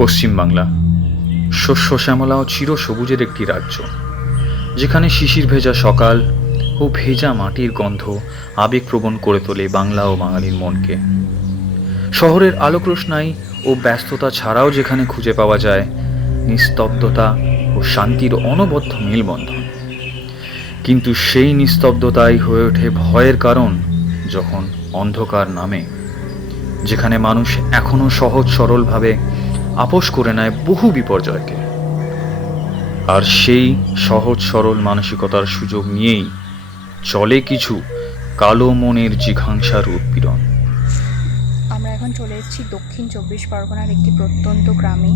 পশ্চিমবাংলা শস্য শ্যামলা ও চিরসবুজের একটি রাজ্য, যেখানে শিশির ভেজা সকাল ও ভেজা মাটির গন্ধ আবেগপ্রবণ করে তোলে বাংলা ও বাঙালির মনকে। শহরের আলোকরোশনাই ও ব্যস্ততা ছাড়াও যেখানে খুঁজে পাওয়া যায় নিস্তব্ধতা ও শান্তির অনবদ্য মেলবন্ধন, কিন্তু সেই নিস্তব্ধতাই হয়ে ওঠে ভয়ের কারণ যখন অন্ধকার নামে, যেখানে মানুষ এখনো সহজ সরলভাবে আপোষ করে নেয় বহু বিপর্যয়কে। আর সেই সহজ সরল মানসিকতার সুযোগ নিয়েই চলে কিছু কালো মনের জিঘাংসার উৎপীড়ন। আমরা এখন চলে এসেছি দক্ষিণ 24 পরগনার একটি প্রত্যন্ত গ্রামে,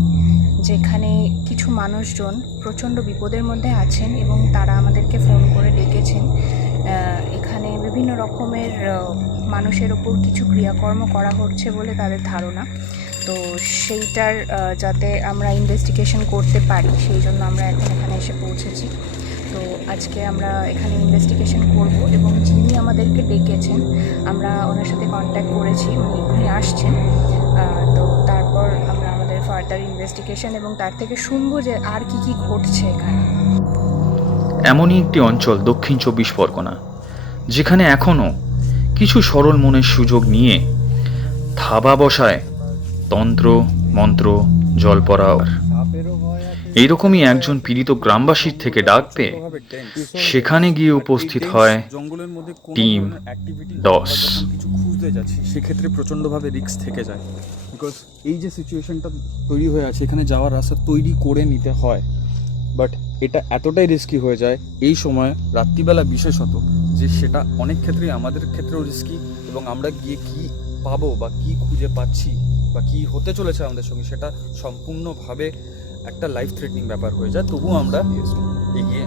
যেখানে কিছু মানুষজন প্রচণ্ড বিপদের মধ্যে আছেন এবং তারা আমাদেরকে ফোন করে ডেকেছেন। এখানে বিভিন্ন রকমের মানুষের ওপর কিছু ক্রিয়াকর্ম করা হচ্ছে বলে তাদের ধারণা। তো সেইটার যাতে আমরা ইনভেস্টিগেশন করতে পারি, সেই জন্য আমরা এখন এখানে এসে পৌঁছেছি। তো আজকে আমরা এখানে ইনভেস্টিগেশন করব এবং যিনি আমাদেরকে ডেকেছেন আমরা ওনার সাথে কন্ট্যাক্ট করেছি, উনি আসছেন। তো তারপর আমরা আমাদের ফার্দার ইনভেস্টিগেশন এবং তার থেকে শুনবো যে আর কি কি ঘটছে এখানে। এমনই একটি অঞ্চল দক্ষিণ 24 পরগনা, যেখানে এখনও কিছু সরল মনের সুযোগ নিয়ে থাবা বসায় তন্ত্র মন্ত্র জল পড়া। এইরকমই একজন পীড়িত গ্রামবাসীর থেকে ডাক পেয়ে সেখানে গিয়ে উপস্থিত হয় টিম 10। কিছু খুঁজতে যাচ্ছি, সেক্ষেত্রে প্রচণ্ডভাবে রিস্ক থেকে যায়, বিকজ এই যে সিচুয়েশনটা তৈরি হয়ে আছে, এখানে যাওয়ার রাস্তা তৈরি করে নিতে হয়, বাট এটা এতটাই রিস্কি হয়ে যায় এই সময় রাত্রিবেলা বিশেষত, যে সেটা অনেক ক্ষেত্রেই আমাদের ক্ষেত্রেও রিস্কি, এবং আমরা গিয়ে কি পাবো বা কি খুঁজে পাচ্ছি বা কি হতে চলেছে আমাদের সঙ্গে, সেটা সম্পূর্ণভাবে একটা লাইফ থ্রেটনিং ব্যাপার হয়ে যায়। তবুও আমরা এগিয়ে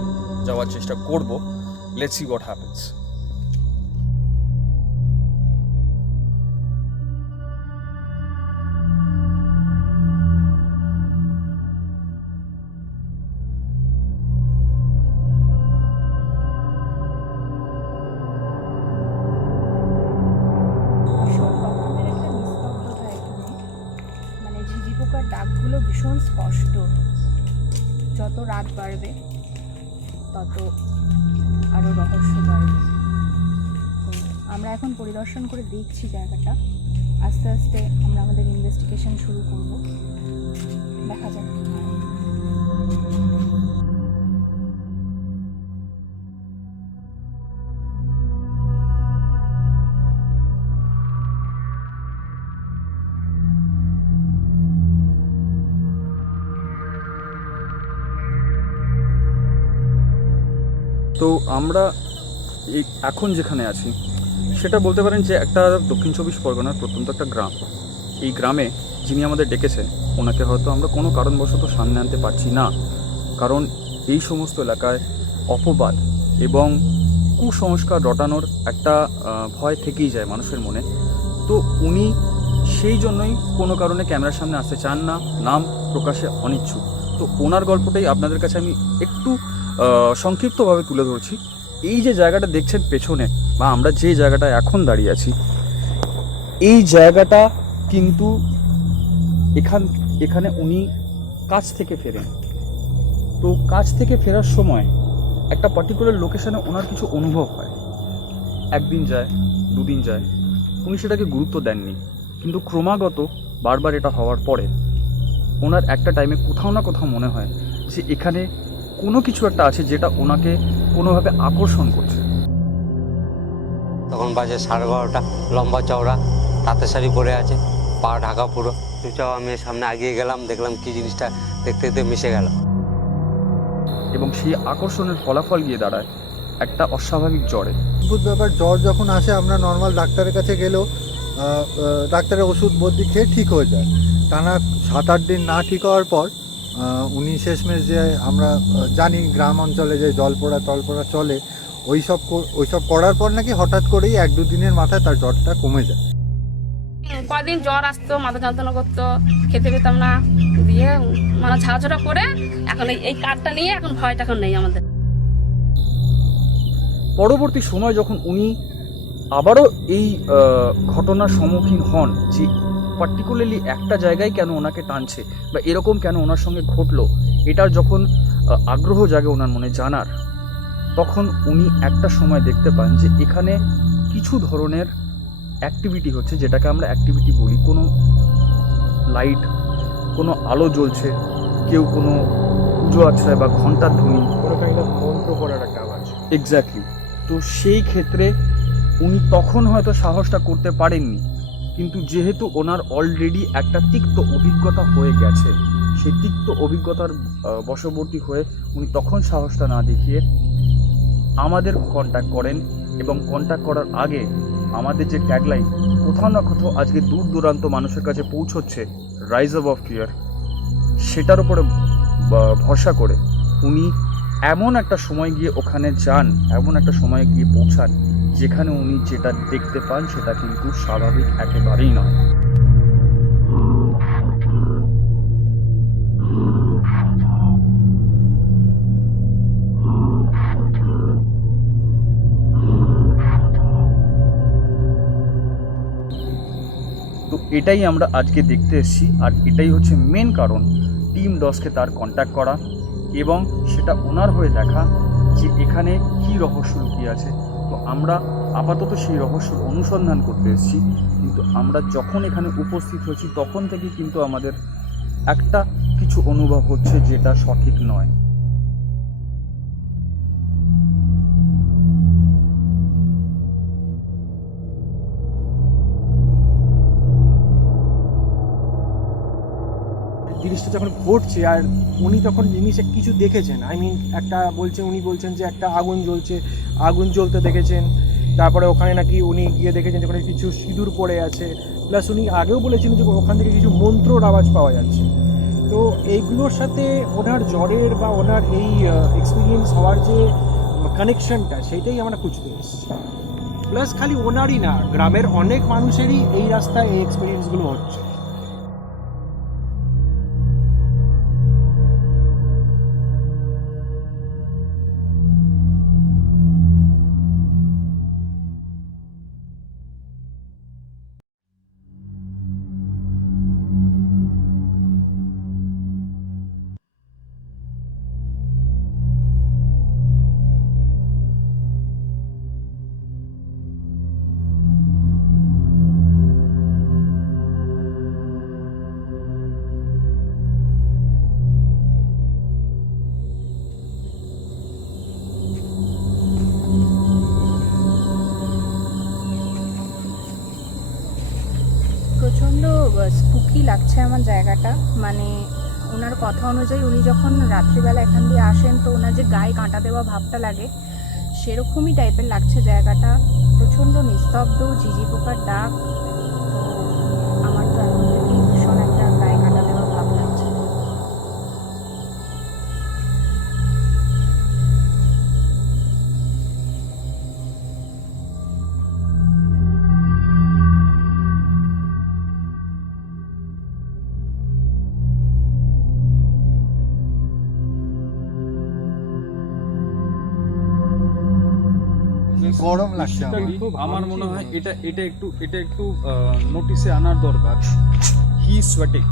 যাওয়ার চেষ্টা করব। Let's see what happens. ডাকগুলো ভীষণ স্পষ্ট, যত রাত বাড়বে তত আরও রহস্য বাড়বে। আমরা এখন পরিদর্শন করে দেখছি জায়গাটা, আস্তে আস্তে আমরা আমাদের ইনভেস্টিগেশন শুরু করব, দেখা যাক কি হয়। তো আমরা এই এখন যেখানে আছি সেটা বলতে পারেন যে একটা দক্ষিণ 24 পরগনার প্রত্যন্ত একটা গ্রাম। এই গ্রামে যিনি আমাদের ডেকেছে, ওনাকে হয়তো আমরা কোনো কারণবশত সামনে আনতে পারছি না, কারণ এই সমস্ত এলাকায় অপবাদ এবং কুসংস্কার রটানোর একটা ভয় থেকেই যায় মানুষের মনে। তো উনি সেই জন্যই কোনো কারণে ক্যামেরার সামনে আসতে চান না, নাম প্রকাশে অনিচ্ছুক। তো ওনার গল্পটাই আপনাদের কাছে আমি একটু সংক্ষিপ্তভাবে তুলে ধরছি। এই যে জায়গাটা দেখছেন পেছনে, বা আমরা যে জায়গাটা এখন দাঁড়িয়ে আছি, এই জায়গাটা কিন্তু এখানে উনি কাজ থেকে ফেরেন। তো কাজ থেকে ফেরার সময় একটা পার্টিকুলার লোকেশনে ওনার কিছু অনুভব হয়। একদিন যায়, দুদিন যায়, উনি সেটাকে গুরুত্ব দেননি, কিন্তু ক্রমাগত বারবার এটা হওয়ার পরে ওনার একটা টাইমে কোথাও না কোথাও মনে হয় যে এখানে কোনো কিছু একটা আছে যেটা ওনাকে কোনোভাবে আকর্ষণ করছে। তখন বাজে 11:30, লম্বা চওড়া, তাঁতের শাড়ি পরে আছে, পা ঢাকা পুরো। চুপচাপ আমি সামনে আগিয়ে গেলাম, দেখলাম কি জিনিসটা দেখতে দেখতে মিশে গেল, এবং সেই আকর্ষণের ফলাফল গিয়ে দাঁড়ায় একটা অস্বাভাবিক জ্বরে। অদ্ভুত ব্যাপার, জ্বর যখন আসে আমরা নর্মাল ডাক্তারের কাছে গেলেও ডাক্তারের ওষুধ বদ্যি খেয়ে ঠিক হয়ে যায়। টানা 7-8 দিন না ঠিক হওয়ার পর উনি শেষমেশ যে আমরা জানি গ্রাম অঞ্চলে যে জল পোড়া টল পোড়া চলে, ওইসব করার পর নাকি হঠাৎ করেই 1-2 দিনের মাথায় তার জ্বরটা কমে যায়। কদিন জ্বর আসতো, মাথা যন্ত্রণা করতো, খেতে পেতাম না, দিয়ে মানে ঝাড়াঝাড়া করে এখন এই কার্ডটা নিয়ে এখন ভয়টা এখন নেই আমাদের। পরবর্তী সময় যখন উনি আবারও এই ঘটনার সম্মুখীন হন যে পার্টিকুলারলি একটা জায়গায় কেন ওনাকে টানছে বা এরকম কেন ওনার সঙ্গে ঘটলো, এটার যখন আগ্রহ জাগে ওনার মনে জানার, তখন উনি একটা সময় দেখতে পান যে এখানে কিছু ধরনের অ্যাক্টিভিটি হচ্ছে, যেটাকে আমরা অ্যাক্টিভিটি বলি। কোনো লাইট, কোনো আলো জ্বলছে, কেউ কোনো পুজো আচ্ছায় বা ঘণ্টার ধ্বনি, কোনো কাইন্ড অফ মন্ত্র পড়ার একটা আওয়াজ। এক্স্যাক্টলি। তো সেই ক্ষেত্রে উনি তখন হয়তো সাহসটা করতে পারেননি, কিন্তু যেহেতু ওনার অলরেডি একটা তিক্ত অভিজ্ঞতা হয়ে গেছে, সেই তিক্ত অভিজ্ঞতার বশবর্তী হয়ে উনি তখন সাহসটা না দেখিয়ে আমাদের কন্ট্যাক্ট করেন। এবং কন্ট্যাক্ট করার আগে আমাদের যে ট্যাগলাইন কোথাও না কোথাও আজকে দূর দূরান্ত মানুষের কাছে পৌঁছচ্ছে, রাইজ অফ ফিয়ার, সেটার উপরে ভরসা করে উনি এমন একটা সময় গিয়ে ওখানে যান, এমন একটা সময় গিয়ে পৌঁছান যেখানে উনি যেটা দেখতে পান সেটা কিন্তু স্বাভাবিক একেবারেই নয়। তো এটাই আমরা আজকে দেখতে এসেছি, আর এটাই হচ্ছে মেন কারণ টিম 10কে তার কন্ট্যাক্ট করা এবং সেটা ওনার হয়ে দেখা যে এখানে কি রহস্য লুকিয়ে আছে। তো আমরা আপাতত সেই রহস্য অনুসন্ধান করতে এসেছি, কিন্তু আমরা যখন এখানে উপস্থিত হয়েছি তখন থেকে কিন্তু আমাদের একটা কিছু অনুভব হচ্ছে যেটা সঠিক নয়। জিনিসটা যখন ঘটছে আর উনি তখন জিনিসে কিছু দেখেছেন, উনি বলছেন যে একটা আগুন জ্বলতে দেখেছেন। তারপরে ওখানে নাকি উনি গিয়ে দেখেছেন যেখানে কিছু সিঁদুর পড়ে আছে, প্লাস উনি আগেও বলেছেন যে ওখান থেকে কিছু মন্ত্রর আওয়াজ পাওয়া যাচ্ছে। তো এইগুলোর সাথে ওনার জ্বরের বা ওনার এই এক্সপিরিয়েন্স হওয়ার যে কানেকশনটা, সেইটাই আমরা খুঁজতে এসেছি। প্লাস খালি ওনারই না, গ্রামের অনেক মানুষেরই এই রাস্তায় এই এক্সপিরিয়েন্সগুলো হচ্ছে। প্রচণ্ড স্পুকি লাগছে আমার জায়গাটা। মানে ওনার কথা অনুযায়ী উনি যখন রাত্রিবেলা এখান দিয়ে আসেন তো ওনার যে গায়ে কাঁটা দেওয়া ভাবটা লাগে সেরকমই টাইপের লাগছে জায়গাটা। প্রচণ্ড নিস্তব্ধ, ঝিঝি পোকার ডাক। তো আমার তো এখন থেকে ভীষণ একটা গায়ে কাঁটা দেওয়া ভাব লাগছে। গরম লাগছে আমার। আমার মনে হয় এটা একটু নোটিসে আনার দরকার। He sweating.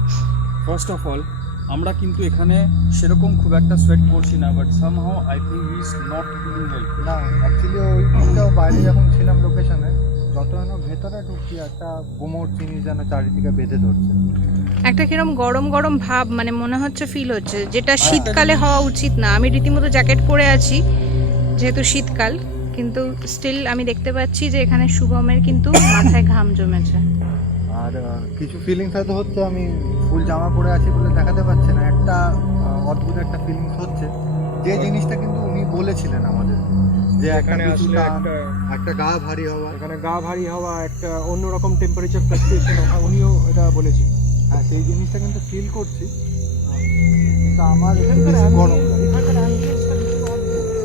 First of all আমরা কিন্তু এখানে সেরকম খুব একটা সোয়েট করছি না, but somehow I think he is not feeling well. না, অ্যাকচুয়ালি ওই দিনটাও বাইরে যখন ছিলাম লোকেশনে, যত যেন ভেতরে ঢুকছি একটা গুমোট জিনিস যেন চারিদিকে বেঁধে ধরছে। একটা কিরম গরম গরম ভাব, মানে মনে হচ্ছে, ফিল হচ্ছে, যেটা শীতকালে হওয়া উচিত না। আমি রীতিমতো জ্যাকেট পরে আছি যেহেতু শীতকাল, কিন্তু স্টিল আমি দেখতে পাচ্ছি যে এখানে শুভমের কিন্তু মাথায় ঘাম জমেছে। আর কিছু ফিলিংস হয়তো হচ্ছে, আমি ফুল জামা পরে আছি বলে দেখাতে পারছে না, একটা অদ্ভুত একটা ফিলিংস হচ্ছে। যে জিনিসটা কিন্তু উনি বলেছিলেন আমাদের, যে একটা কিছুটা একটা গা ভারী হওয়া, এখানে গা ভারী হওয়া, একটা অন্যরকম টেম্পারেচার ফ্লাকচুয়েশন, উনিও এটা বলেছেন। হ্যাঁ, সেই জিনিসটা কিন্তু ফিল করছি, কিন্তু আমার একটু বেশি গরম লাগে।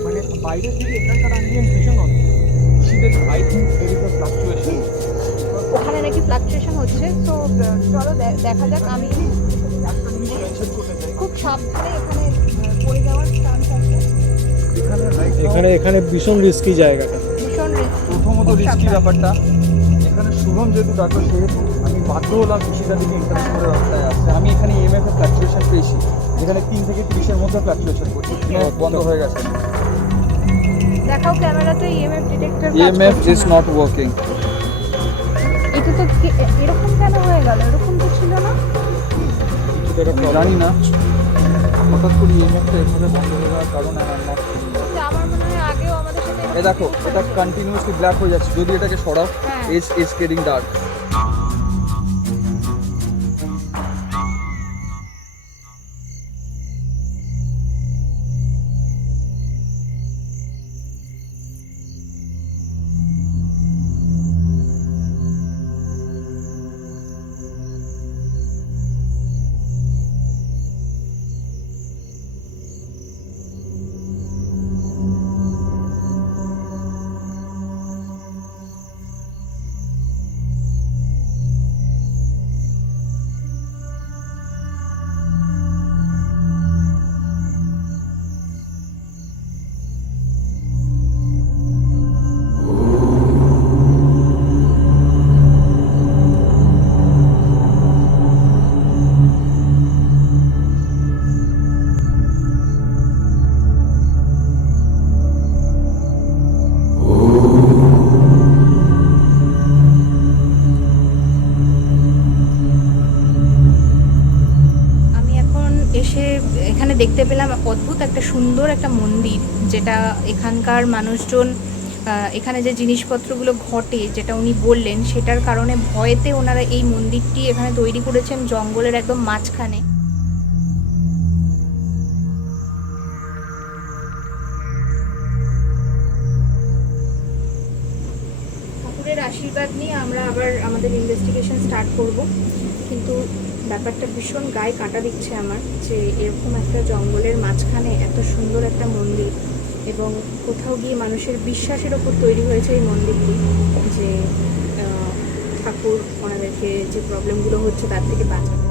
মানে বাইরে থেকে এখানকার অ্যাম্বিয়েন্স ভীষণ অন্য। I think there is a fluctuation. ওখানে নাকি ফ্লাকচুয়েশন হচ্ছে, তো চলো দেখা যাক। আমি খুব সাবধানে এখানে পড়ে যাওয়ার চান্স আছে, এখানে ভীষণ রিস্কি জায়গাটা। ভীষণ রিস্ক। প্রথমত খুব রিস্কি সাবধান। ব্যাপারটা, এখানে শুভম যেহেতু ডাক্তার সেহেতু আমি বাধ্য হলাম কৃষিকার দিকে ইন্টারেস্ট করে রাস্তায় আসছে। আমি এখানে ইএমএফ এর ফ্লাকচুয়েশন পেয়েছি, যেখানে 3 থেকে 30-এর মধ্যে ফ্লাকচুয়েশন করছে, বন্ধ হয়ে গেছে। দেখাও ক্যামেরাতে EMF detector. EMF is not working. এটা তো এরকম কেন হয়ে গেল? এরকম তো ছিল না। জানি না হঠাৎ করে ইএমএফটা এভাবে বন্ধ হয়ে যাওয়ার কারণ আমার not clear। যে আমার মনে হয় আগেও আমাদের সাথে এ দেখো এটা কন্টিনিউয়াসলি ব্ল্যাক হয়ে যাচ্ছে, যদি এটাকে সরাও হ্যাঁ। Is getting dark. এখানে দেখতে পেলাম অদ্ভুত একটা সুন্দর একটা মন্দির, যেটা এখানকার মানুষজন এখানে যে জিনিসপত্রগুলো ঘটে যেটা উনি বললেন সেটার কারণে ভয়েতে ওনারা এই মন্দিরটি এখানে তৈরি করেছেন জঙ্গলের একদম মাঝখানে। ঠাকুরের আশীর্বাদ নিয়ে আমরা আবার আমাদের ইনভেস্টিগেশন স্টার্ট করব, কিন্তু ব্যাপারটা ভীষণ গায়ে কাটা দিচ্ছে আমার যে এরকম একটা জঙ্গলের মাঝখানে এত সুন্দর একটা মন্দির, এবং কোথাও গিয়ে মানুষের বিশ্বাসের ওপর তৈরি হয়েছে এই মন্দিরটি, যে ঠাকুর ওনাদেরকে যে প্রবলেমগুলো হচ্ছে তার থেকে বাঁচাবে।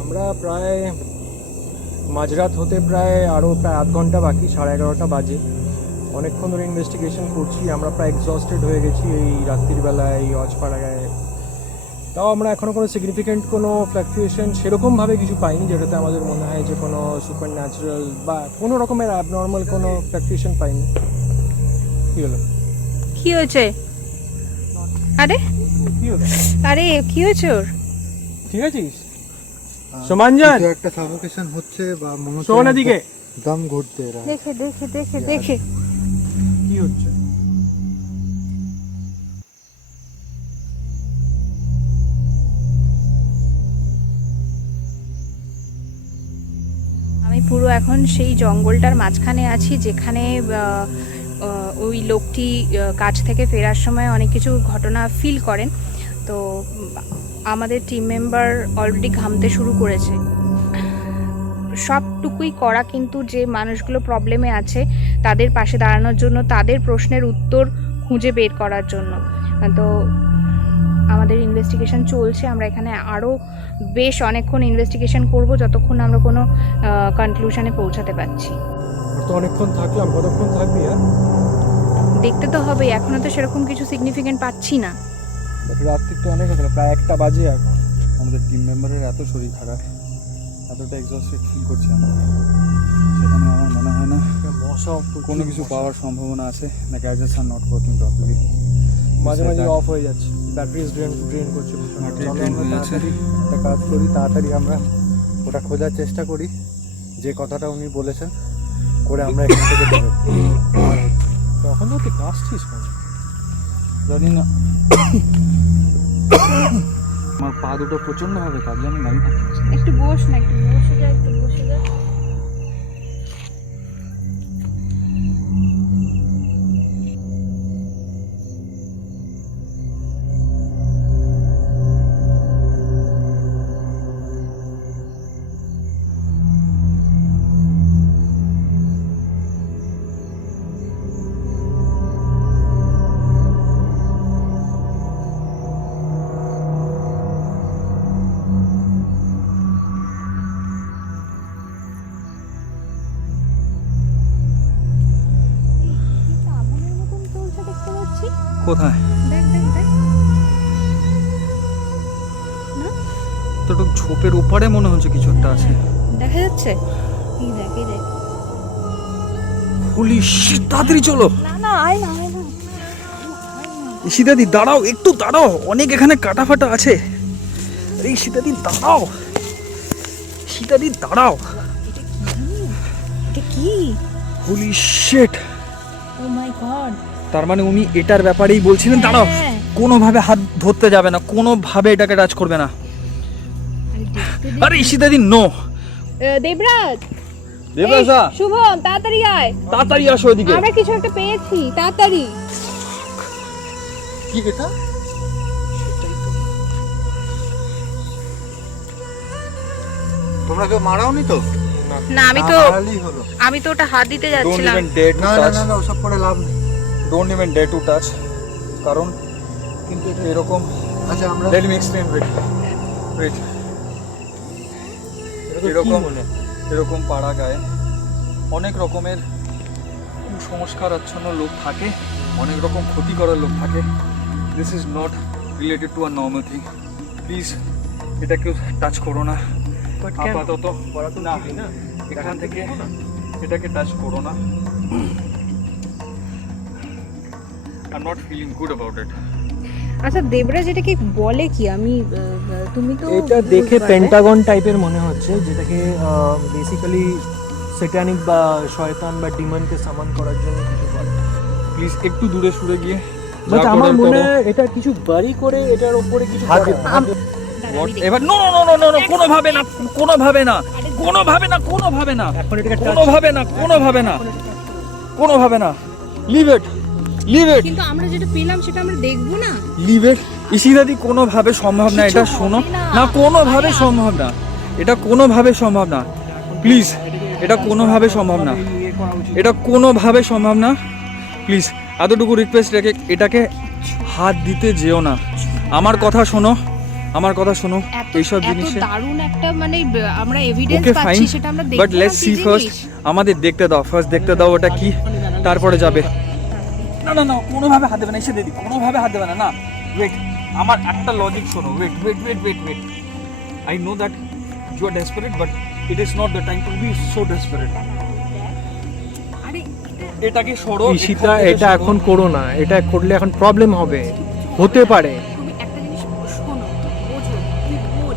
আমরা প্রায় মাঝরাত হতে আরও প্রায় আধ ঘন্টা বাকি, 11:30 বাজে। অনেকক্ষণ ধরে ইনভেস্টিগেশন করছি, আমরা প্রায় এক্সস্টেড হয়ে গেছি এই রাত্রিবেলায় এই অজপাড়াগায়। তাও আমরা এখনও কোনো সিগনিফিকেন্ট কোনো ফ্ল্যাকচুয়েশন সেরকমভাবে কিছু পাইনি যেটাতে আমাদের মনে হয় যে কোনো সুপার ন্যাচারাল বা কোনো রকমের অ্যাবনর্মাল কোনো ফ্ল্যাকচুয়েশন পাইনি। কী হলো? কি হয়েছে? আরে কী হলো? আরে কি হয়েছে ওর? ঠিক আছিস? সমানজান কিছু একটা সাফোকেশন হচ্ছে বা মনে হচ্ছে শোন এদিকে। দম ঘুরতে এরা। দেখে দেখে দেখে দেখে কি হচ্ছে? আমি পুরো এখন সেই জঙ্গলটার মাঝখানে আছি, যেখানে ওই লোকটি কাজ থেকে ফেরার সময় অনেক কিছু ঘটনা ফিল করেন। তো আমাদের টিম মেম্বার অলরেডি ঘামতে শুরু করেছে। সবটুকুই করা কিন্তু যে মানুষগুলো প্রবলেমে আছে তাদের পাশে দাঁড়ানোর জন্য, তাদের প্রশ্নের উত্তর খুঁজে বের করার জন্য। তো আমাদের ইনভেস্টিগেশন চলছে, আমরা এখানে আরও বেশ অনেকক্ষণ ইনভেস্টিগেশন করব যতক্ষণ আমরা কোনো কনক্লুশনে পৌঁছাতে পারছি। তো অনেকক্ষণ থাকলাম, কতক্ষণ থাকবি? আর দেখতে তো হবে, এখনও তো সেরকম কিছু সিগনিফিকেন্ট পাচ্ছি না। রাত্রি তো অনেক হয়ে গেল, প্রায় 1টা বাজে এখন। আমাদের টিম মেম্বারের এত শরীর খারাপ, এতটা এক্সস্টেড ফিল করছি আমরা, সেখানে আমার মনে হয় না মশা কোনো কিছু পাওয়ার সম্ভাবনা আছে। না gadgets are not working properly, মাঝে মাঝে অফ হয়ে যাচ্ছে, ব্যাটারিজ ড্রেন করছে। Battery চলো drain আমরা হয়ে যাচ্ছে। তাড়াতাড়ি একটা কাজ করি, তাড়াতাড়ি আমরা ওটা খোঁজার চেষ্টা করি, যে কথাটা উনি বলেছেন করে আমরা এখান থেকে বেরোবো। তখন তো তুই কাশছিস কেন জানি না। আমার পা দুটো প্রচণ্ডভাবে কাঁপছে, আমি দাঁড়িয়ে থাকতে পারছি না। একটু বস না, একটু বসে যা, একটু বসে যা। আগুনের মতন চলছে দেখতে পাচ্ছি। কোথায়? দেখ দেখ দেখ। তো একটু ঝোপের ওপারে মনে হচ্ছে কিছু একটা আছে। দেখা যাচ্ছে? এই দেখ, এই দেখ। হোলি শিট, তাড়াতাড়ি চলো। না না, আয় না, আয় না। ঈশিতাদি দাঁড়াও, একটু দাঁড়াও, অনেক এখানে কাটা ফাটা আছে। আরে ঈশিতাদি দাঁড়াও, ঈশিতাদি দাঁড়াও। এটা কি? হোলি শিট, ও মাই গড। তার মানে উনি এটার ব্যাপারেই বলছিলেন। দাঁড়াও, হ্যাঁ। কোনোভাবে হাত ধরতে যাবে না, কোনোভাবে এটাকে টাচ করবে না। আরে ঈশিতাদি নো। দেবরাজ, দেবরাজা, এই, শুভম, তাড়াতাড়ি আয়। তাড়াতাড়ি আসো এদিকে। আমরা কিছু একটা পেয়েছি, তাড়াতাড়ি। কি এটা? তোমরা কেউ মারাওনি তো? না, আমি তো মারালেই হলো। ওটা হাত দিতে ডোন্ট যাচ্ছিলাম। ইভেন ডেয়ার টু না না টাচ, না না, ওসব করে লাভ নেই। Don't even dare to touch. কারণ কিন্তু এরকম, আচ্ছা আমরা লেট মি এক্সপ্লেইন, ওয়েট। এরকম পাড়া গায়ে অনেক রকমের কুসংস্কারাচ্ছন্ন লোক থাকে, অনেক রকম ক্ষতি করার লোক থাকে। This is not related to a normal thing. Please এটা কেউ টাচ করো না আপাতত। না, এখান থেকে এটাকে টাচ করো না। I am not feeling good about it. আচ্ছা দেবরাজ, এটা কি বলে কি? আমি তুমি তো এটা দেখে পেন্টাগন টাইপের মনে হচ্ছে, যেটাকে বেসিক্যালি স্যাটানিক বা শয়তান বা ডিমনকে সামান করার জন্য কিছু করে। প্লিজ একটু দূরে সরে গিয়ে বাট যা আমার করার মনে করো। হয় এটা কিছু বাড়ি করে এটার উপরে কিছু করে। What? এবার no no no no no, কোনোভাবে না, কোনোভাবে না, কোনোভাবে না, কোনোভাবে না, এখন এটাকে touch- কোনোভাবে না, কোনোভাবে না, কোনোভাবে না। লিভ ইট, লিভ ইট, কিন্তু আমরা যেটা পেলাম সেটা আমরা দেখবো না। লিভ ইট। ঈশিতাদি কোনোভাবে সম্ভব না, এটা শোনো না, কোনোভাবে সম্ভব না, এটা কোনোভাবে সম্ভব না। প্লিজ, এটা কোনোভাবে সম্ভব না, ইয়ে করা উচিত। এটা কোনোভাবে সম্ভব না। প্লিজ এতটুকু রিকোয়েস্ট রেখে এটাকে হাত দিতে যেও না। আমার কথা শোনো, আমার কথা শোনো। এইসব জিনিসে দারুণ একটা মানে আমরা এভিডেন্স ওকে পাচ্ছি, ফাইন, সেটা আমরা বাট দেখবো। Let's see first. আমাদের দেখতে দাও, ফার্স্ট দেখতে দাও ওটা কি, তারপরে যাবে। না না না, কোনোভাবে হাত দেবে না, এসে দিদি, কোনোভাবে হাত দেবে না। না ওয়েট, আমার একটা লজিক শোনো। Wait wait wait wait wait, I know that you are desperate, but it is not the time to be so desperate. আরে এটাকে সরো ঈশিতা, এটা এখন করো না, এটা করলে এখন প্রবলেম হবে, হতে পারে। তুমি একটা জিনিস শোনো, বোঝো, তুই বোঝ।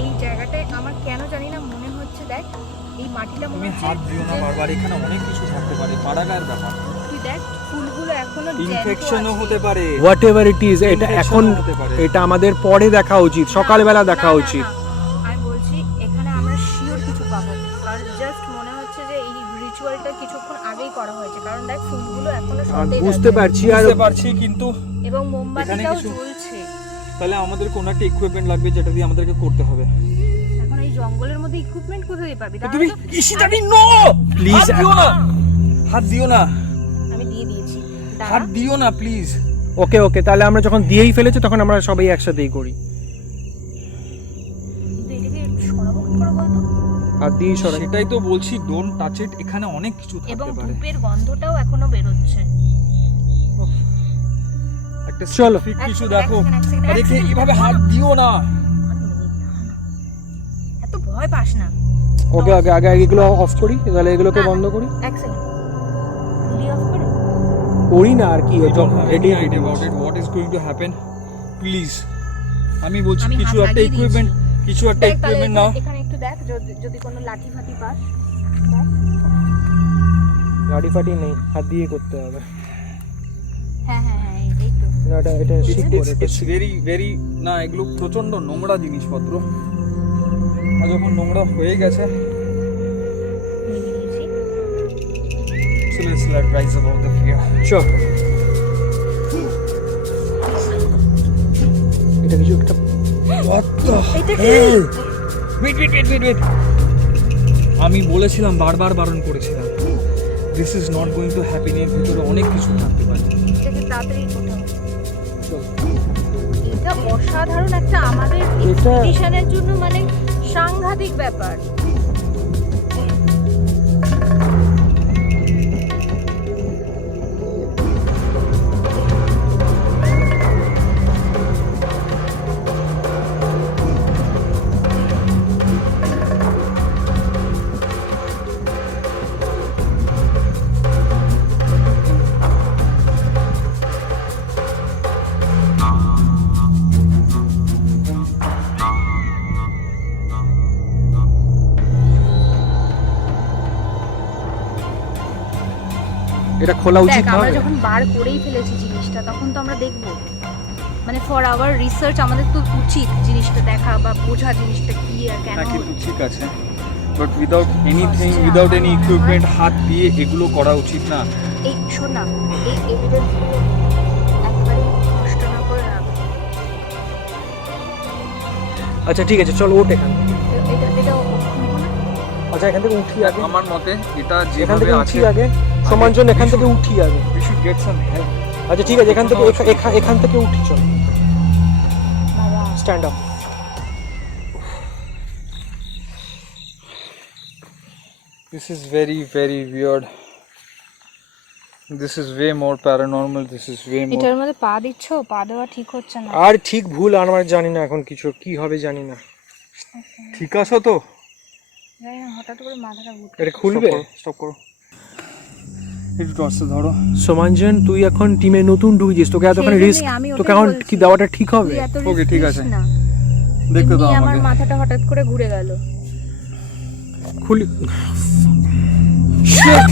এই জায়গাটায় আমার কেন জানি না মনে হচ্ছে, দেখ এই মাটিটা মনে তুমি হচ্ছে হাত দিও না বারবার, এখানে অনেক কিছু থাকতে পারে, পাড়াগায়ের ব্যাপার, তুই দেখ ফুলগুলো এখনো জ্যান্ত ইনফেকশনও আছে। হতে পারে। হোয়াট এভার ইট ইজ, এটা Infection এখন, হতে পারে। এটা আমাদের পরে দেখা উচিত, সকালবেলা দেখা না, না, উচিত। না, আমি বলছি এখানে আমরা শিওর কিছু পাবো, কারণ জাস্ট মনে হচ্ছে যে এই রিচুয়ালটা কিছুক্ষণ আগেই করা হয়েছে, কারণ দেখ ফুলগুলো এখনো আর সতেজ বুঝতে আছে পারছি, আর বুঝতে পারছি, কিন্তু এবং এখানে মোমবাতিটাও কিছু- জ্বলছে। তাহলে আমাদের কোনো একটা ইকুইপমেন্ট লাগবে যেটা দিয়ে আমাদেরকে করতে হবে। এখন এই জঙ্গলের মধ্যে ইকুইপমেন্ট কোথায় পাবি? তো তাহলে তুমি তো- ঈশিতাদি নো, প্লিজ হাত দিও না, হাত দিও না, আমি দিয়ে দিয়েছি, দাঁড়া। হাত দিও না প্লিজ। ওকে ওকে, তাহলে আমরা যখন দিয়েই ফেলেছি তখন আমরা সবাই একসাথেই করি। কিন্তু এটাকে সরাবো কি করে বলতো? আর দিয়েই সরাই। সেটাই তো বলছি, ডোন্ট টাচ ইট, এখানে অনেক কিছু এবং থাকতে পারে। ধূপের গন্ধটাও এখনো বেরোচ্ছে। একটা চলো। specific কিছু এক দেখো, সেকেন্ড, এক সেকেন্ড, আরে এক সেকেন্ড। এইভাবে হাত দিও না। এত ভয় পাস না। ওকে ওকে, আগে এগুলো অফ করি, তাহলে এগুলোকে বন্ধ করি। এক সেকেন্ড, ভিডিও অফ করে। করি না আর কি, I don't have এটাই any idea about it, what is going to happen. Please, আমি বলছি আমি কিছু হাত একটা লাগিয়ে ইকুইপমেন্ট, কিছু একটা দেখ তাহলে ইকুইপমেন্ট নাও। এখানে একটু দেখ যদি কোনো লাঠি ফাটি পাস দেখ। গাড়ি ফাটি নেই, হাত দিয়ে করতে হবে। হ্যাঁ হ্যাঁ হ্যাঁ এই তো। না এটা ভেরি ভেরি না, এগুলো প্রচন্ড নোংরা জিনিসপত্র, আর যখন নোংরা হয়ে গেছে নিয়ে নিয়েছি। so let's rise above the fear. চল, এটা কিছু একটা What the এটা কি? hell? Wait. আমি বলেছিলাম, বারবার বারণ করেছিলাম, this is not going to happen, এর ভিতরে অনেক কিছু থাকতে পারে। এটাকে তাড়াতাড়ি ওঠাও। এটা অসাধারণ একটা আমাদের এক্সপিডিশনের জন্য মানে সাংঘাতিক ব্যাপার। এটা খোলা উচিত দেখ আমরা হবে। যখন বার করেই ফেলেছি জিনিসটা, তখন তো আমরা দেখবো, মানে ফর আওয়ার রিসার্চ আমাদের তো উচিত জিনিসটা দেখা বা বোঝা জিনিসটা কি আর কেন হ্যাঁ, কিন্তু হচ্ছে। ঠিক আছে, বাট উইদাউট এনিথিং, আচ্ছা, উইদাউট এনি আমার ইকুইপমেন্ট, হাত দিয়ে এগুলো করা উচিত না। এই শোন না, এই এভিডেন্স একবারে নষ্ট না করে রাখবো। আচ্ছা ঠিক আছে, চলো ওঠ এখান থেকে। এটা খুলবো না? আচ্ছা এখান থেকে উঠি আগে, আমার মতে এটা এখান যেভাবে থেকে আছে, উঠি আগে, সমানজন এখান থেকে উঠি আগে। we should get some help. আচ্ছা ঠিক আছে, এখান থেকে এখান থেকে উঠি, চলো বাবা stand up. This is very weird. This is way more paranormal. This is way more. এটার মধ্যে পা দিচ্ছ, পা দেওয়া ঠিক হচ্ছে না। আর ঠিক ভুল আমার জানি না, এখন কিছু কি হবে জানি না। ঠিক আছো তো? জানি না, হঠাৎ করে মাথাটা ঘুরছে। এটা খুলবে? স্টপ করো। একটু টর্চে ধরো। সমানজন তুই এখন টিমে নতুন ঢুকেছিস, তোকে এতখানি সেই জন্যই রিস্ক, আমি তোকে ওটাই এখন বলছি। কি দেওয়াটা ঠিক হবে? তুই এত ওকে, risk ঠিক নিস আছে। না। দেখতে দাও এমনি আমার আমাকে। মাথাটা হঠাৎ করে ঘুরে গেল। খুলি। Shit!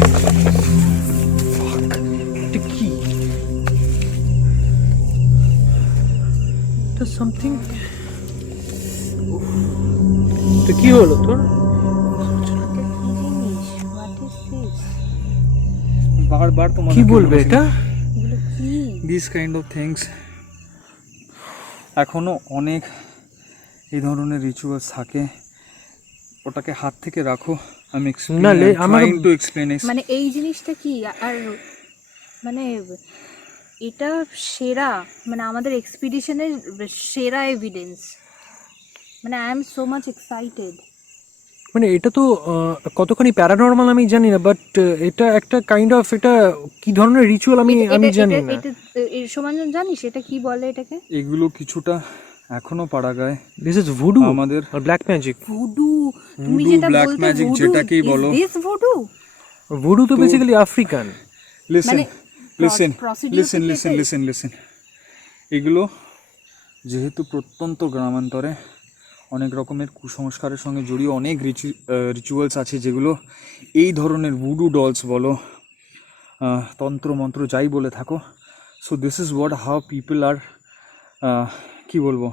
এটা কি? এটা something. তো কি হলো তোর? এটা কি জিনিস? What is this? বারবার তোমার কি বলবে এটা? এগুলো কি? দিস কাইন্ড অফ থিংস, এখনো অনেক এই ধরনের রিচুয়ালস থাকে, ওটাকে হাত থেকে রাখো। আমি না, ট্রাইং টু এক্সপ্লেইন। মানে এই জিনিসটা কি আর মানে এটা সেরা, মানে আমাদের এক্সপিডিশনের সেরা এভিডেন্স, মানে I am so much excited. মানে এটা তো কতখানি প্যারানর্মাল আমি জানি না, বাট এটা একটা কাইন্ড অফ, এটা কি ধরনের রিচুয়াল আমি জানি না। এর সমান জানিস এটা কি বলে এটাকে? এগুলো কিছুটা এখনো পাড়া গায়। দিস ইজ ভুডু আমাদের আর ব্ল্যাক ম্যাজিক। ভুডু, তুমি Voodoo, যেটা black বলতে magic ভুডু, যেটাকেই বলো। দিস ভুডু ভুডু তো বেসিক্যালি আফ্রিকান। লিসেন মানে লিসেন procedure লিসেন থেকে লিসেন এটাই? লিসেন লিসেন এগুলো যেহেতু প্রত্যন্ত গ্রামান্তরে অনেক রকমের কুসংস্কারের সঙ্গে জড়িয়ে অনেক রিচুয়ালস আছে, যেগুলো এই ধরনের ভুডু ডলস বলো, তন্ত্র মন্ত্র যাই বলে থাকো। So this is what how people are, কী বলবো,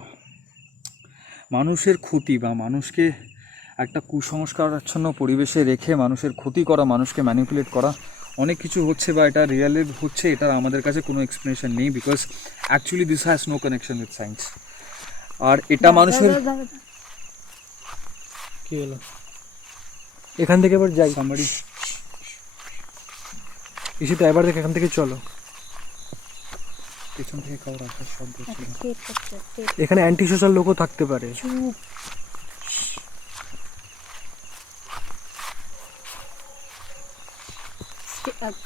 মানুষের ক্ষতি বা মানুষকে একটা কুসংস্কারাচ্ছন্ন পরিবেশে রেখে মানুষের ক্ষতি করা, মানুষকে ম্যানিপুলেট করা, অনেক কিছু হচ্ছে বা এটা রিয়েলি হচ্ছে, এটার আমাদের কাছে কোনো এক্সপ্লেনেশন নেই, because actually this has no connection with science. আর এটা মানুষের কি হলো? এখান থেকে এবার যাই, সামারি এসে তো এবার দেখ, এখান থেকে চলো। পেছন থেকে কারোর আসার শব্দ ছিল। এখানে অ্যান্টি সোশ্যাল লোকও থাকতে পারে। চুপ।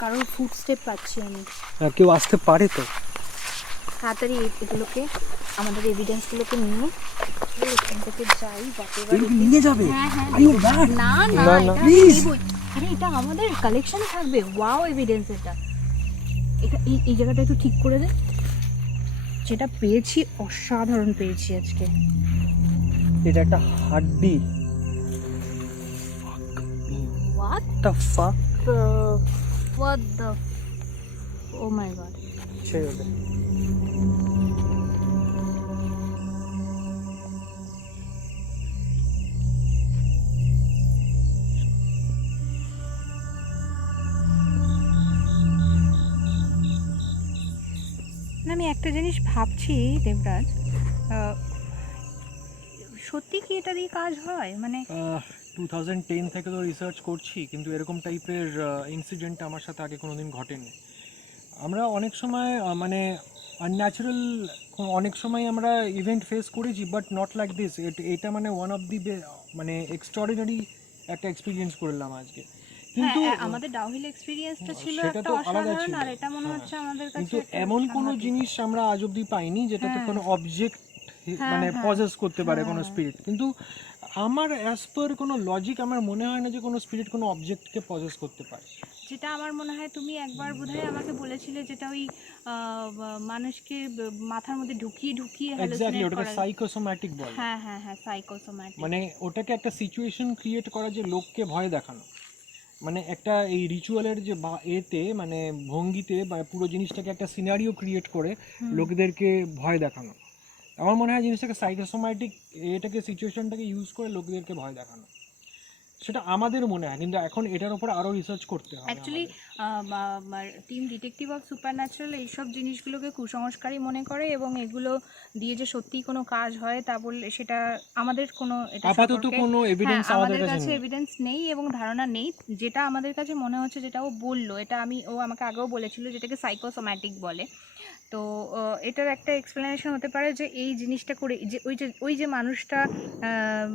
কারোর ফুট স্টেপ পাচ্ছি আমি। কেউ আসতে পারে তো। তাড়াতাড়ি এগুলোকে, আমাদের এভিডেন্সগুলোকে নিয়ে এখান থেকে যাই। নিয়ে যাবে? হ্যাঁ হ্যাঁ, Are you নেবো। mad? না না, না, এটা please. নেবই। আরে এটা আমাদের কালেকশনে থাকবে। ওয়াও এভিডেন্স এটা। এটা এই জায়গাটা একটু ঠিক করে দে। যেটা পেয়েছি অসাধারণ পেয়েছি আজকে। এটা একটা হাড্ডি, What the fuck the? What the? Oh my god. ছেড়ে দে। না, আমি একটা জিনিস ভাবছি দেবরাজ, সত্যি কি এটা দিয়ে কাজ হয়? মানে 2010 থেকে তো রিসার্চ করছি, কিন্তু এরকম টাইপের ইনসিডেন্ট আমার সাথে আগে কোনোদিন ঘটেনি। আমরা অনেক সময় মানে আনন্যাচারাল অনেক সময় আমরা ইভেন্ট ফেস করেছি, বাট নট লাইক দিস। এটা মানে ওয়ান অফ দি মানে এক্সট্রাঅর্ডিনারি একটা এক্সপিরিয়েন্স করলাম আজকে। কিন্তু আমাদের ডাউহিল এক্সপিরিয়েন্সটা ছিল সেটা একটা তো আলাদা অসাধারণ, ছিল। আর এটা মনে হ্যাঁ। হচ্ছে আমাদের কাছে কিন্তু একটা এমন কোনো সাংঘাতিক। জিনিস আমরা আজ অব্দি পাইনি যেটাতে হ্যাঁ। কোনো অবজেক্ট হ্যাঁ, মানে হ্যাঁ। পজেস করতে পারে কোনো হ্যাঁ। স্পিরিট। কিন্তু আমার অ্যাজ পার কোনো লজিক আমার মনে হয় না যে কোনো স্পিরিট কোনো অবজেক্টকে পজেস করতে পারে। যেটা আমার মনে হয় তুমি একবার বোধহয় আমাকে বলেছিলে, যেটা ওই মানুষকে মাথার মধ্যে ঢুকিয়ে ঢুকিয়ে এক্স্যাক্টলি, হ্যালোসিনেট ওটাকে করা। সাইকোসোম্যাটিক বলে। হ্যাঁ হ্যাঁ হ্যাঁ, সাইকোসোম্যাটিক। মানে ওটাকে একটা সিচুয়েশন ক্রিয়েট করা, যে লোককে ভয় দেখানো, মানে একটা এই রিচুয়ালের যে এতে মানে ভঙ্গিতে বা পুরো জিনিসটাকে একটা সিনারিও ক্রিয়েট করে লোকদেরকে ভয় দেখানো। আমার মনে হয় জিনিসটাকে সাইকোসোম্যাটিক এটাকে সিচুয়েশনটাকে ইউজ করে লোকদেরকে ভয় দেখানো, সেটা আমাদের মনে হয়। কিন্তু এখন এটার উপর আরও রিসার্চ করতে হবে। Actually team detective of super natural এইসব জিনিসগুলোকে কুসংস্কারই মনে করে, এবং এগুলো দিয়ে যে সত্যিই কোনো কাজ হয় তা বললে সেটা আমাদের কোনো এটা আপাতত সম্পর্কে- কোনো এভিডেন্স হ্যাঁ, আমাদের আমাদের কাছে কাছে নেই। এভিডেন্স নেই এবং ধারণা নেই। যেটা আমাদের কাছে মনে হচ্ছে, যেটা ও বললো, এটা ও আমাকে আগেও বলেছিল, যেটাকে সাইকোসোম্যাটিক বলে। তো এটার একটা এক্সপ্লেনেশন হতে পারে যে এই জিনিসটা করে যে ওই যে মানুষটা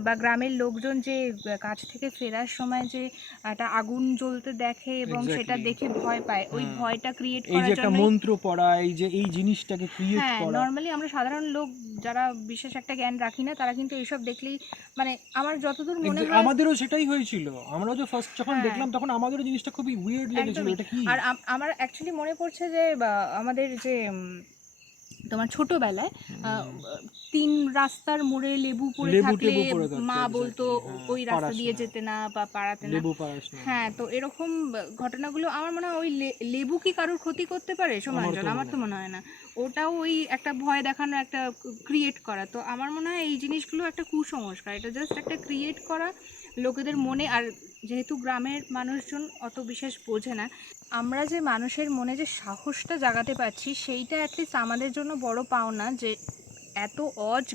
বা গ্রামের লোকজন যে কাজ থেকে ফেরার সময় যে একটা আগুন জ্বলতে দেখে এবং সেটা Exactly. দেখে ভয় পায়, ওই হ্যাঁ। ভয়টা ক্রিয়েট এই যে করার একটা জন্য। মন্ত্র পড়া, এই যে এই জিনিসটাকে ক্রিয়েট হ্যাঁ, করা। নর্মালি আমরা সাধারণ লোক যারা বিশেষ একটা জ্ঞান রাখি না, তারা কিন্তু এইসব দেখলেই মানে আমার যতদূর মনে হয়। আমাদেরও সেটাই হয়েছিল। আমরাও যে ফার্স্ট যখন হ্যাঁ। দেখলাম তখন আমাদেরও জিনিসটা খুবই উইয়ার্ড লেগেছিল। একদমই। এটা কি? আর আমার অ্যাকচুয়ালি মনে পড়ছে যে আমাদের যে তোমার ছোটবেলায় 3 রাস্তার মোড়ে লেবু পড়ে লেবু থাকলে টেবু পড়ে থাকতো, মা exactly, বলতো হ্যাঁ, ওই রাস্তা পাড়ার দিয়ে সময়। যেতে না বা পাড়াতে না। লেবু পাস না। হ্যাঁ, তো এরকম ঘটনাগুলো আমার মনে হয় ওই লেবু কি কারোর ক্ষতি করতে পারে সোমাঞ্জল? আমার তো মনে হয় না। ওটাও ওই একটা ভয় দেখানো, একটা ক্রিয়েট করা। তো আমার মনে হয় এই জিনিসগুলো একটা কুসংস্কার, এটা জাস্ট একটা ক্রিয়েট করা লোকেদের মনে। আর যেহেতু গ্রামের মানুষজন অত বিশেষ বোঝে না, আমরা যে মানুষের মনে যে সাহসটা জাগাতে পারছি, সেইটা অ্যাটলিস্ট আমাদের জন্য বড় পাওনা। যে এত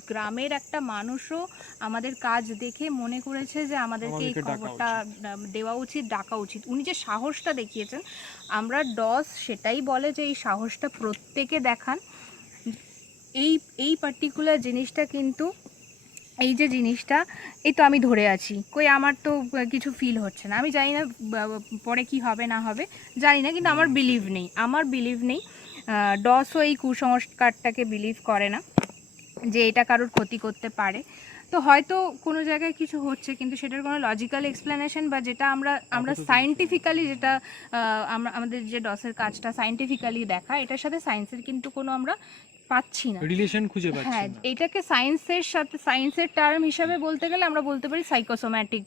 গ্রামের একটা মানুষও আমাদের কাজ দেখে মনে করেছে যে আমাদেরকে এই আমাদেরকে ডাকা খবরটা দেওয়া উচিত, ডাকা উচিত। উনি যে সাহসটা দেখিয়েছেন, আমরা ডস সেটাই বলে যে এই সাহসটা প্রত্যেকে দেখান। এই পার্টিকুলার জিনিসটা কিন্তু, এই যে জিনিসটা, এই তো আমি ধরে আছি, কই আমার তো কিছু ফিল হচ্ছে না। আমি জানি না পরে কি হবে না হবে, জানি না, কিন্তু আমার বিলিভ নেই। ডসও এই কুসংস্কারটাকে বিলিভ করে না যে এটা কারোর ক্ষতি করতে পারে। তো হয়তো কোনো জায়গায় কিছু হচ্ছে, কিন্তু সেটার কোনো লজিক্যাল এক্সপ্লেনেশন বা যেটা আমরা সায়েন্টিফিক্যালি, যেটা আমাদের যে ডসের কাজটা সায়েন্টিফিক্যালি দেখা, এটার সাথে সায়েন্সের কিন্তু কোনো আমরা পাচ্ছি না রিলেশন খুঁজে পাচ্ছি হ্যাঁ, না। এটাকে সায়েন্সের টার্ম হিসাবে বলতে গেলে আমরা বলতে পারি সাইকোসোম্যাটিক।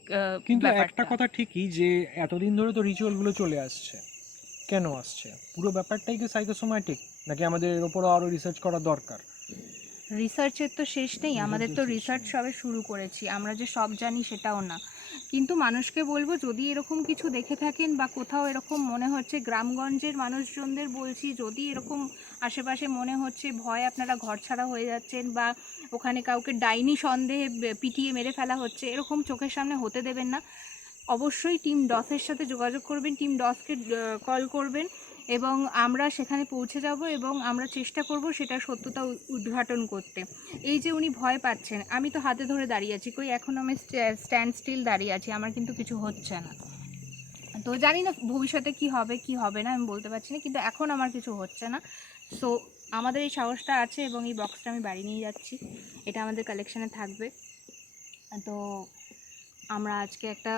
কিন্তু একটা কথা ঠিকই যে এতদিন ধরে তো রিচুয়ালগুলো চলে আসছে, কেন আসছে? পুরো ব্যাপারটাই কি সাইকোসোম্যাটিক, নাকি আমাদের এর উপরও আরও রিসার্চ করা দরকার? রিসার্চের তো শেষ নেই, আমাদের তো রিসার্চ সবে শুরু করেছি। আমরা যে সব জানি সেটাও না, কিন্তু মানুষকে বলবো যদি এরকম কিছু দেখে থাকেন বা কোথাও এরকম মনে হচ্ছে, গ্রামগঞ্জের মানুষজনদের বলছি, যদি এরকম আশেপাশে মনে হচ্ছে ভয় আপনারা ঘরছাড়া হয়ে যাচ্ছেন বা ওখানে কাউকে ডাইনি সন্দেহে পিটিয়ে মেরে ফেলা হচ্ছে, এরকম চোখের সামনে হতে দেবেন না। অবশ্যই টিম ডসের সাথে যোগাযোগ করবেন, টিম ডসকে কল করবেন এবং আমরা সেখানে পৌঁছে যাব এবং আমরা চেষ্টা করব সেটা সত্যতা উদ্ঘাটন করতে। এই যে উনি ভয় পাচ্ছেন, আমি তো হাতে ধরে দাঁড়িয়ে আছি, কই এখন আমি স্ট্যান্ড স্টিল দাঁড়িয়ে আছি, আমার কিন্তু কিছু হচ্ছে না। তো জানি না ভবিষ্যতে কি হবে কি হবে না আমি বলতে পারছি না, কিন্তু এখন আমার কিছু হচ্ছে না। সো আমাদের এই সাহসটা আছে এবং এই বক্সটা আমি বাড়ি নিয়ে যাচ্ছি, এটা আমাদের কালেকশানে থাকবে। তো আমরা আজকে একটা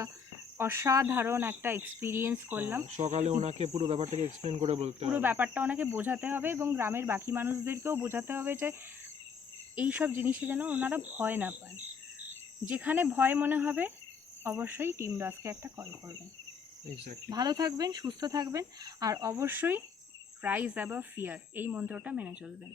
অসাধারণ একটা এক্সপিরিয়েন্স করলাম। সকালে ওনাকে পুরো ব্যাপারটাকে এক্সপ্লেন করে বলতে পুরো হবে। ব্যাপারটা ওনাকে বোঝাতে হবে এবং গ্রামের বাকি মানুষদেরকেও বোঝাতে হবে যে এই সব জিনিসে যেন ওনারা ভয় না পান। যেখানে ভয় মনে হবে অবশ্যই টিম ডসকে একটা কল করবেন। এক্স্যাক্টলি। ভালো থাকবেন, সুস্থ থাকবেন, আর অবশ্যই রাইজ অ্যাবাভ ফিয়ার এই মন্ত্রটা মেনে চলবেন।